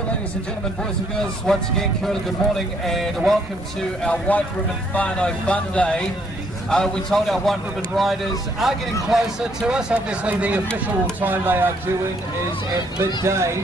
Well, ladies and gentlemen, boys and girls, once again, kia ora, good morning and welcome to our White Ribbon Whānau Fun Day. We told our White Ribbon riders are getting closer to us. Obviously the official time they are doing is at midday.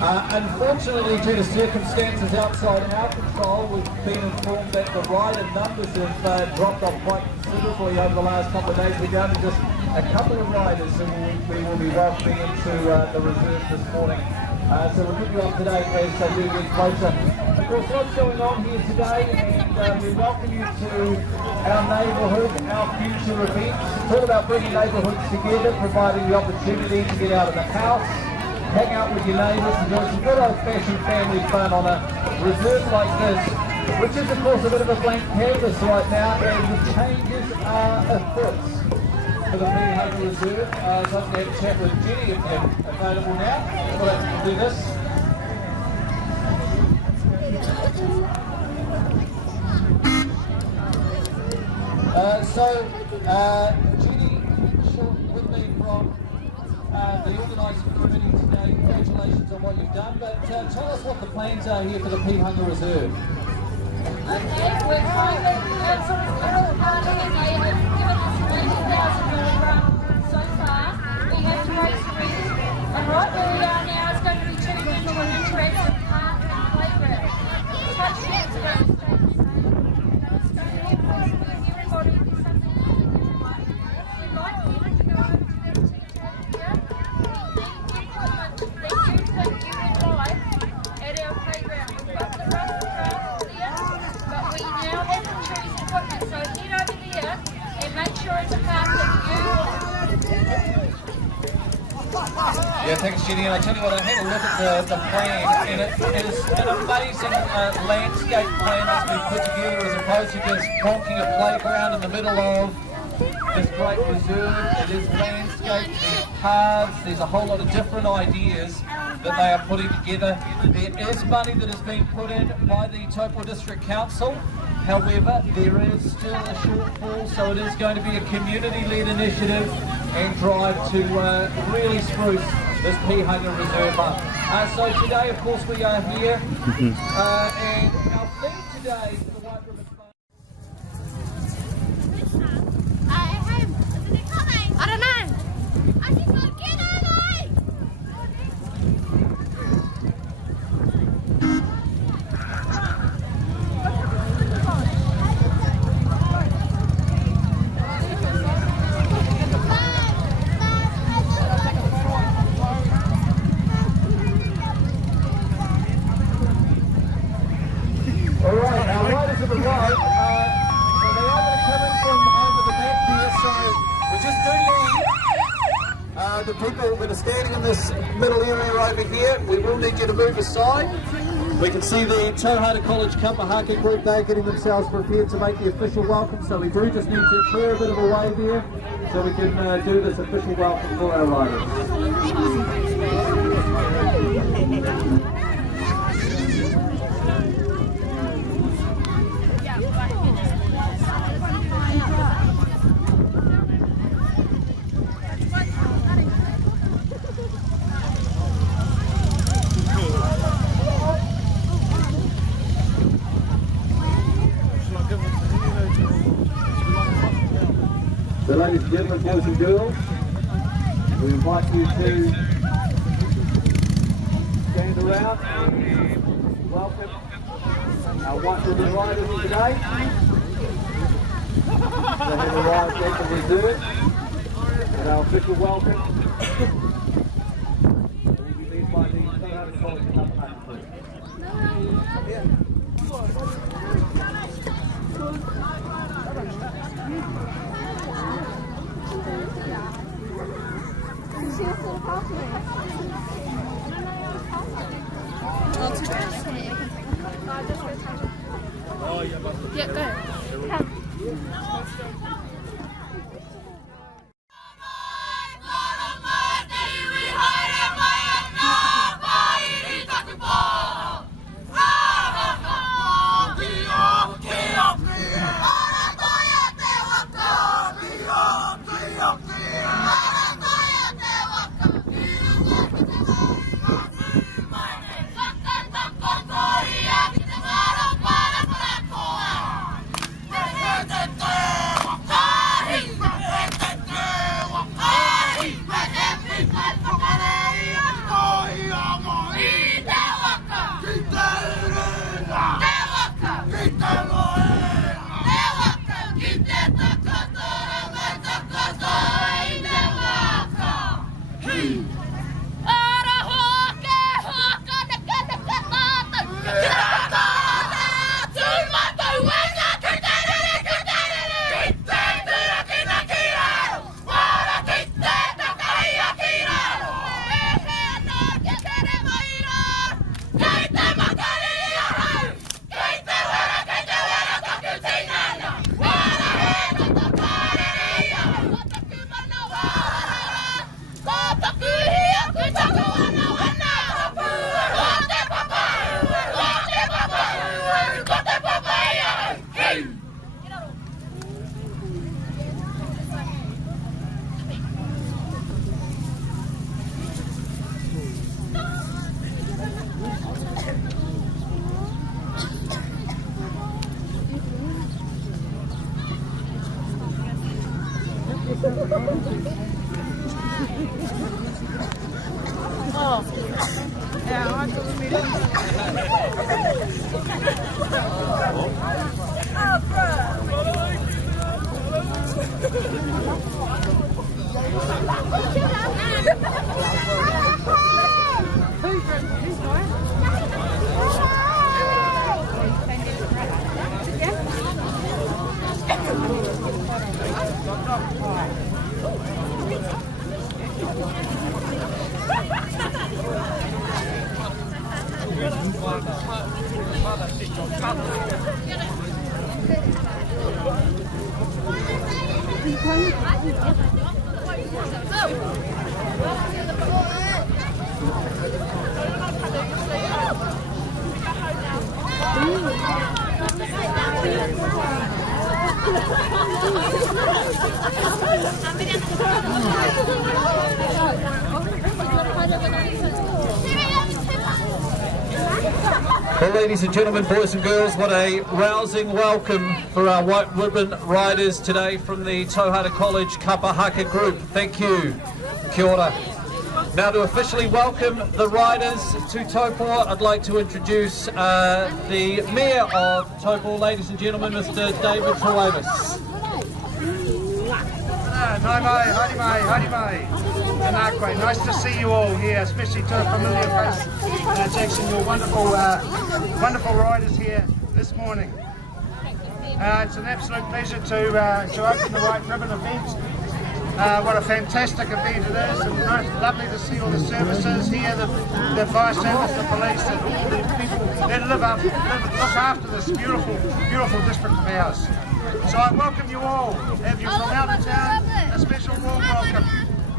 Unfortunately, due to circumstances outside our control, we've been informed that the rider numbers have dropped off quite considerably over the last couple of days. We're down to just a couple of riders who we will be welcoming into the reserve this morning. So we'll keep you up to date as they do get closer. Of course, what's going on here today, and we welcome you to our neighbourhood, our future events. It's all about bringing neighbourhoods together, providing the opportunity to get out of the house, hang out with your neighbours and do some good old-fashioned family fun on a reserve like this, which is of course a bit of a blank canvas right now, and the changes are afoot for the Whānau Reserve. I'd like to have a chat with Jenny if they're available now. We'll do this. Jenny, short with me from the organising committee today. Congratulations on what you've done, but tell us what the plans are here for the Whānau Reserve. Okay, we're trying to sort of carol party, and they have given us $80,000 grant so far. We have to raise $3, and right where we are now is going to be turning into an interactive park and playground. Touch hands are going to stay the same, and it's going to be a place where everybody can do something to do. We'd like people to go over to the tea table here, equipment that you think you would like at our playground. We've got the rough draft there, but we now have to choose equipment, so head over there and make sure it's a park that you want. Yeah, thanks Jenny, and I tell you what, I had a look at the plan, and it is an amazing landscape plan that's been put together as opposed to just plonking a playground in the middle of this great reserve. It is landscape, there's paths, there's a whole lot of different ideas that they are putting together. There is money that is being put in by the Taupō District Council. However, there is still a shortfall, so it is going to be a community-led initiative and drive to really spruce this Whānau Reserve up. So today, of course, we are here, and our theme today for the White Ribbon Fun. I don't know. I think I'll get away. Alright, our riders have arrived, so they are going to come in from over the back here, so we just do need the people that are standing in this middle area over here. We will need you to move aside. We can see the Tu Whānau College Kapahaka group, they're getting themselves prepared to make the official welcome, so we do just need to clear a bit of a way there so we can do this official welcome for our riders. So ladies and gentlemen, boys and girls, we invite you to stand around and welcome our White Ribbon riders today. They have arrived at the reserve, and our official welcome will be led by the Tu Whānau College Kapahaka group. Yeah, go. Come. Well, ladies and gentlemen, boys and girls, what a rousing welcome for our White Ribbon Riders today from the Tauhara College Kapahaka group. Thank you. Kia ora. Now, to officially welcome the riders to Taupō, I'd like to introduce the Mayor of Taupō, ladies and gentlemen, Mr. David Trauavis. Nai mai, haere mai, haere mai. Tēnā koe. Nice to see you all here, especially to a familiar face. Jackson, your wonderful riders here this morning. It's an absolute pleasure to open the White Ribbon event. What a fantastic event it is, and lovely to see all the services here, the fire service, the police, and all the people that look after this beautiful district of ours. So I welcome you all. Have you from out of town, a special warm welcome.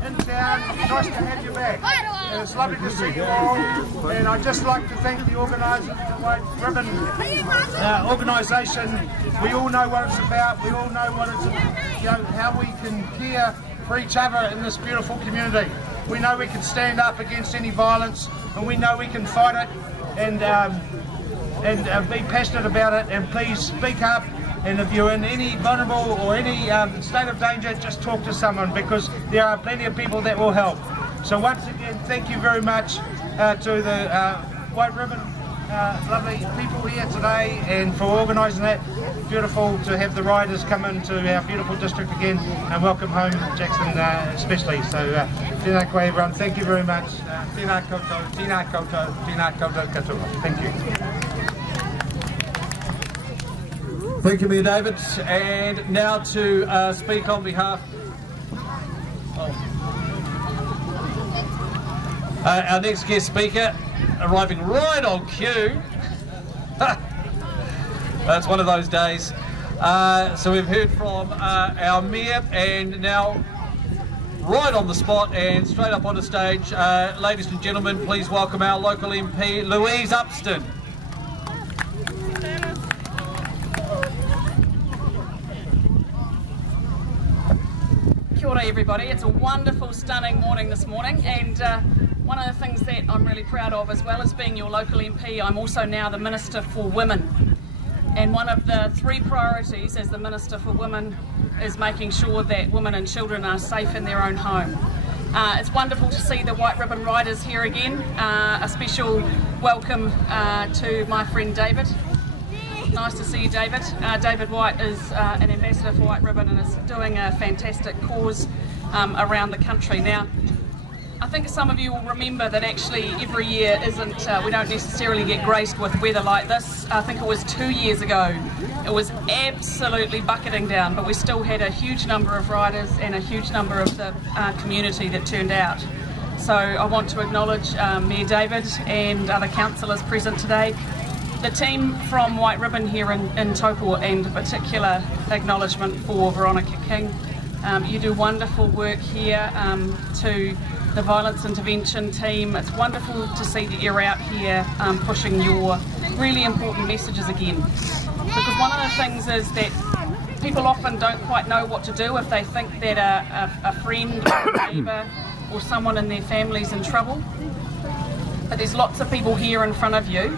In town, nice to have you back. And it's lovely to see you all. And I'd just like to thank the organisers of the White Ribbon organisation. We all know what it's about. We all know what it's, how we can care for each other in this beautiful community. We know we can stand up against any violence, and we know we can fight it and be passionate about it. And please speak up. And if you're in any vulnerable or any state of danger, just talk to someone, because there are plenty of people that will help. So once again, thank you very much to the White Ribbon lovely people here today, and for organising that. Beautiful to have the riders come into our beautiful district again, and welcome home Jackson especially. So tēnā koe everyone, thank you very much. Tēnā koutou, tēnā koutou, tēnā koutou katoa. Thank you. Thank you, Mayor David. And now to speak on behalf our next guest speaker, arriving right on cue. It's one of those days. So we've heard from our Mayor, and now right on the spot and straight up on the stage, ladies and gentlemen, please welcome our local MP, Louise Upston. Kia ora everybody. It's a wonderful, stunning morning this morning, and one of the things that I'm really proud of, as well as being your local MP, I'm also now the Minister for Women. And one of the 3 priorities as the Minister for Women is making sure that women and children are safe in their own home. It's wonderful to see the White Ribbon Riders here again. A special welcome to my friend David. Nice to see you, David. David White is an ambassador for White Ribbon and is doing a fantastic cause around the country. Now, I think some of you will remember that actually every year we don't necessarily get graced with weather like this. I think it was 2 years ago. It was absolutely bucketing down, but we still had a huge number of riders and a huge number of the community that turned out. So I want to acknowledge Mayor David and other councillors present today. The team from White Ribbon here in Taupō, and a particular acknowledgement for Veronica King. You do wonderful work here. To the violence intervention team, it's wonderful to see that you're out here pushing your really important messages again. Because one of the things is that people often don't quite know what to do if they think that a friend or a neighbour or someone in their family's in trouble. But there's lots of people here in front of you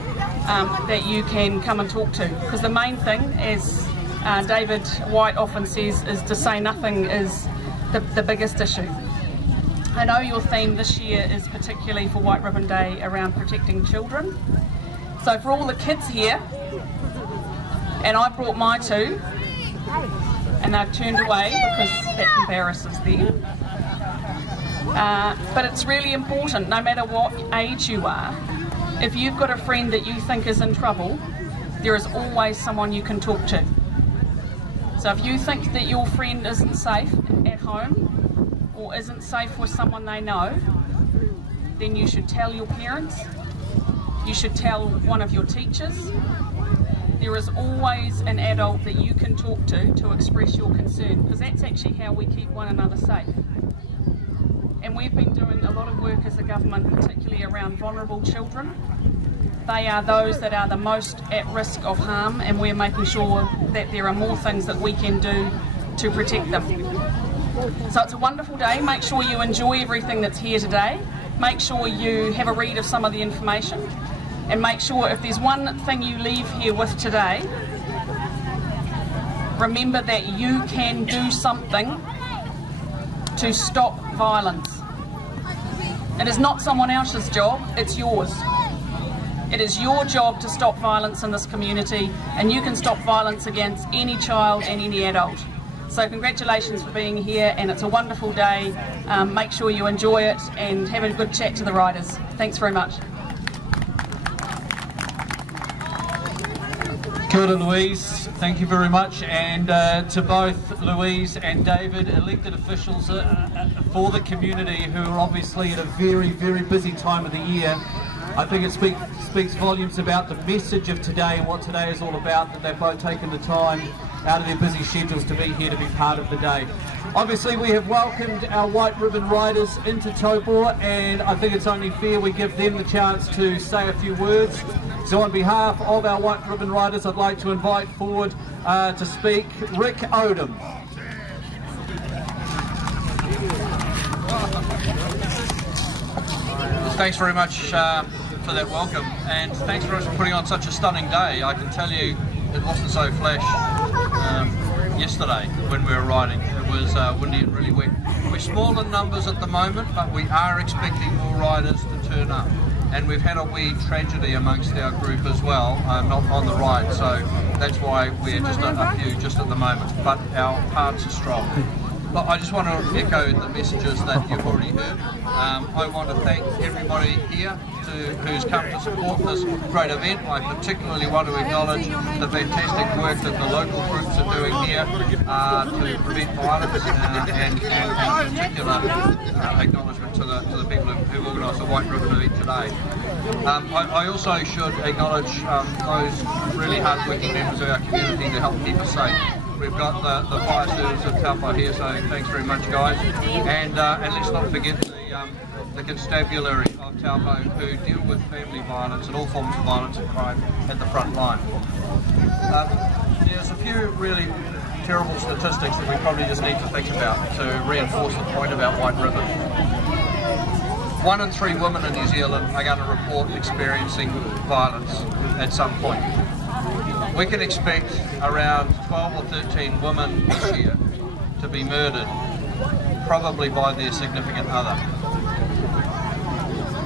that you can come and talk to. Because the main thing, as David White often says, is to say nothing is the biggest issue. I know your theme this year is particularly for White Ribbon Day around protecting children. So for all the kids here, and I brought my two, and they've turned away because that embarrasses them. But it's really important, no matter what age you are, if you've got a friend that you think is in trouble, there is always someone you can talk to. So if you think that your friend isn't safe at home or isn't safe with someone they know, then you should tell your parents, you should tell one of your teachers. There is always an adult that you can talk to express your concern, because that's actually how we keep one another safe. And we've been doing a lot of work as a government, particularly around vulnerable children. They are those that are the most at risk of harm, and we're making sure that there are more things that we can do to protect them. So it's a wonderful day. Make sure you enjoy everything that's here today. Make sure you have a read of some of the information, and make sure if there's one thing you leave here with today, remember that you can do something to stop violence. It is not someone else's job, it's yours. It is your job to stop violence in this community, and you can stop violence against any child and any adult. So congratulations for being here, and it's a wonderful day. Make sure you enjoy it and have a good chat to the riders. Thanks very much. Kia ora, Louise, thank you very much, and to both Louise and David, elected officials for the community who are obviously at a very, very busy time of the year. I think it speaks volumes about the message of today and what today is all about, that they've both taken the time out of their busy schedules to be here to be part of the day. Obviously we have welcomed our White Ribbon Riders into Taupō, and I think it's only fair we give them the chance to say a few words. So on behalf of our White Ribbon Riders, I'd like to invite forward to speak Rick Odom. Thanks very much for that welcome, and thanks very much for putting on such a stunning day. I can tell you it wasn't so flash yesterday when we were riding. It was windy and really wet. We're small in numbers at the moment, but we are expecting more riders to turn up. And we've had a wee tragedy amongst our group as well, not on the ride, so that's why we're just a few just at the moment, but our hearts are strong. Look, I just want to echo the messages that you've already heard. I want to thank everybody here who's come to support this great event. I particularly want to acknowledge the fantastic work that the local groups are doing here to prevent violence, and in particular acknowledgement to the people who organised the White Ribbon event today. I also should acknowledge those really hard-working members of our community to help keep us safe. We've got the fire service of Taupō here, so thanks very much, guys. And let's not forget the constabulary of Taupō, who deal with family violence and all forms of violence and crime at the front line. There's a few really terrible statistics that we probably just need to think about to reinforce the point about White Ribbon. 1 in 3 women in New Zealand are going to report experiencing violence at some point. We can expect around 12 or 13 women this year to be murdered, probably by their significant other.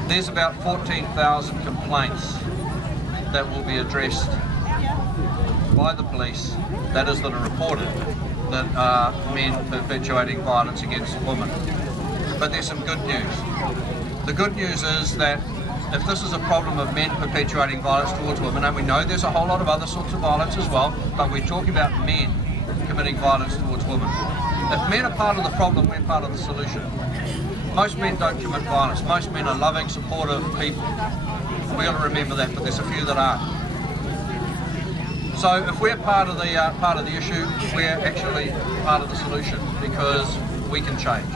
There's about 14,000 complaints that will be addressed by the police, that is, that are reported, that are men perpetuating violence against women. But there's some good news. The good news is that if this is a problem of men perpetuating violence towards women, and we know there's a whole lot of other sorts of violence as well, but we're talking about men committing violence towards women. If men are part of the problem, we're part of the solution. Most men don't commit violence. Most men are loving, supportive people. We've got to remember that, but there's a few that aren't. So if we're part of the issue, we're actually part of the solution, because we can change.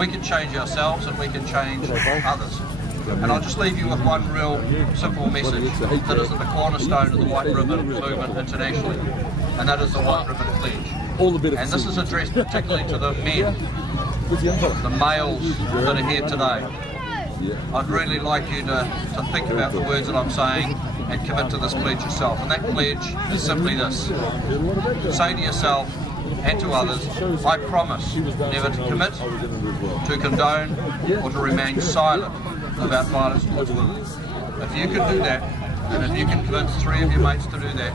We can change ourselves, and we can change others. And I'll just leave you with one real simple message that is at the cornerstone of the White Ribbon movement internationally, and that is the White Ribbon Pledge. And this is addressed particularly to the men, the males that are here today. I'd really like you to think about the words that I'm saying and commit to this pledge yourself. And that pledge is simply this. Say to yourself, and to others, I promise never to commit, to condone, or to remain silent about violence towards women. If you can do that, and if you can convince 3 of your mates to do that,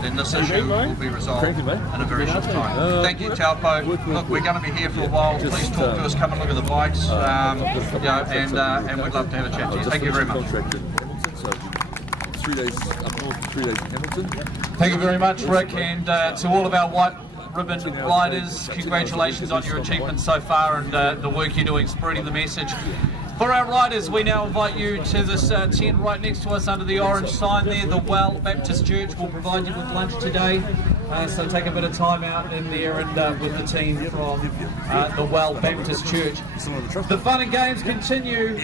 then this issue will be resolved in a very short time. Thank you, Taupō. Look, we're going to be here for a while. Please talk to us, come and look at the bikes, you know, and we'd love to have a chat to you. Thank you very much. 3 days up north, 3 days in Hamilton. Thank you very much, Rick, and to all of our white ribbon riders, congratulations on your achievements so far and the work you're doing spreading the message. For our riders, we now invite you to this tent right next to us under the orange sign there. The Well Baptist Church will provide you with lunch today, so take a bit of time out in there and with the team from the Well Baptist Church. The fun and games continue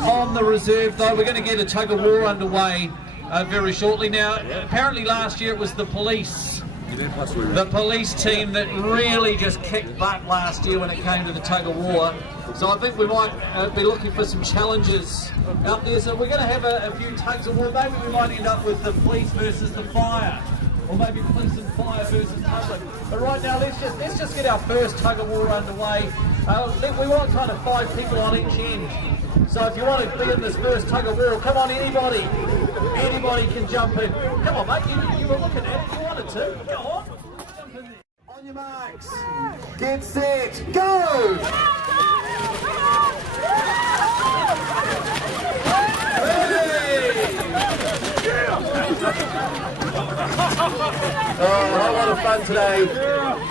on the reserve, though. We're going to get a tug of war underway very shortly. Now, apparently last year it was the police team that really just kicked butt last year when it came to the tug of war. So I think we might be looking for some challenges out there. So we're going to have a few tugs of war. Maybe we might end up with the police versus the fire, or maybe police and fire versus public. But right now, let's just get our first tug of war underway. We want kind of 5 people on each end. So if you want to be in this first tug of war, come on, anybody can jump in. Come on, mate, you were looking at it, you wanted to. Go on, jump in there. On your marks, get set, go! Oh, a whole lot of fun today.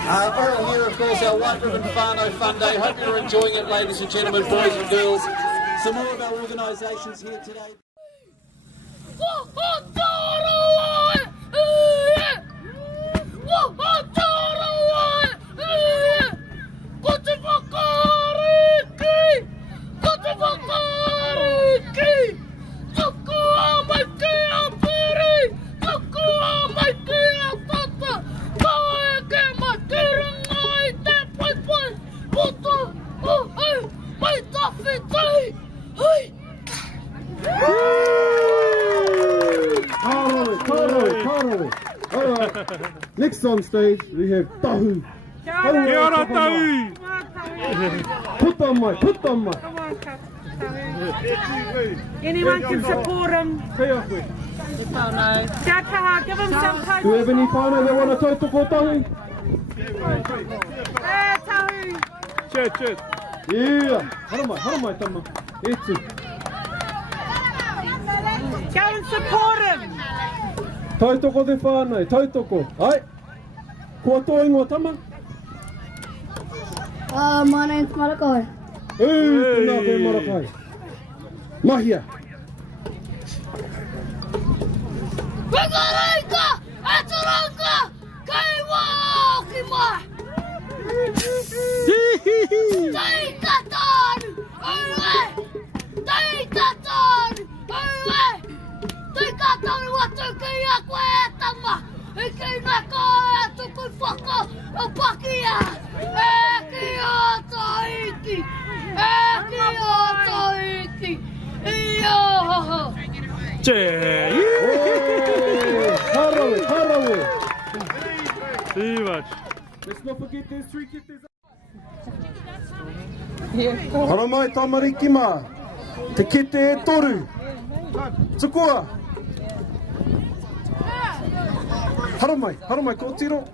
All here, of course, our White Ribbon Whānau Fun Day. Hope you're enjoying it, ladies and gentlemen, boys and girls. Some more of our organisations here today. Next on stage we have Tahu. Kia ora Tahu! Put on my. Anyone can support him. Kia taha, give him some Do we have any whānau that want to tautoko Tahu? Tahu! Cheers. Yeah. Haramai tama. Etu. Go and support him. Tautoko te whānau, tautoko. Ai. Kua tō ingoa tama? My name's Marakai. Tēnā te Marakai. Mahia. Wingarika, aturanga, kei wā ki mai. Tei tatanu, oe. Tei tatanu, oe. Tei tatanu atu ki a koe e tama. E kei nā koe atu kui whaka o pakia. E ki o taiki. E ki o taiki. Iyo. Harawe. See much. Let's not forget there's 3 kittens. Haramai tamariki mā. Te kete e toru. Tukua. Haramai, ko tiro.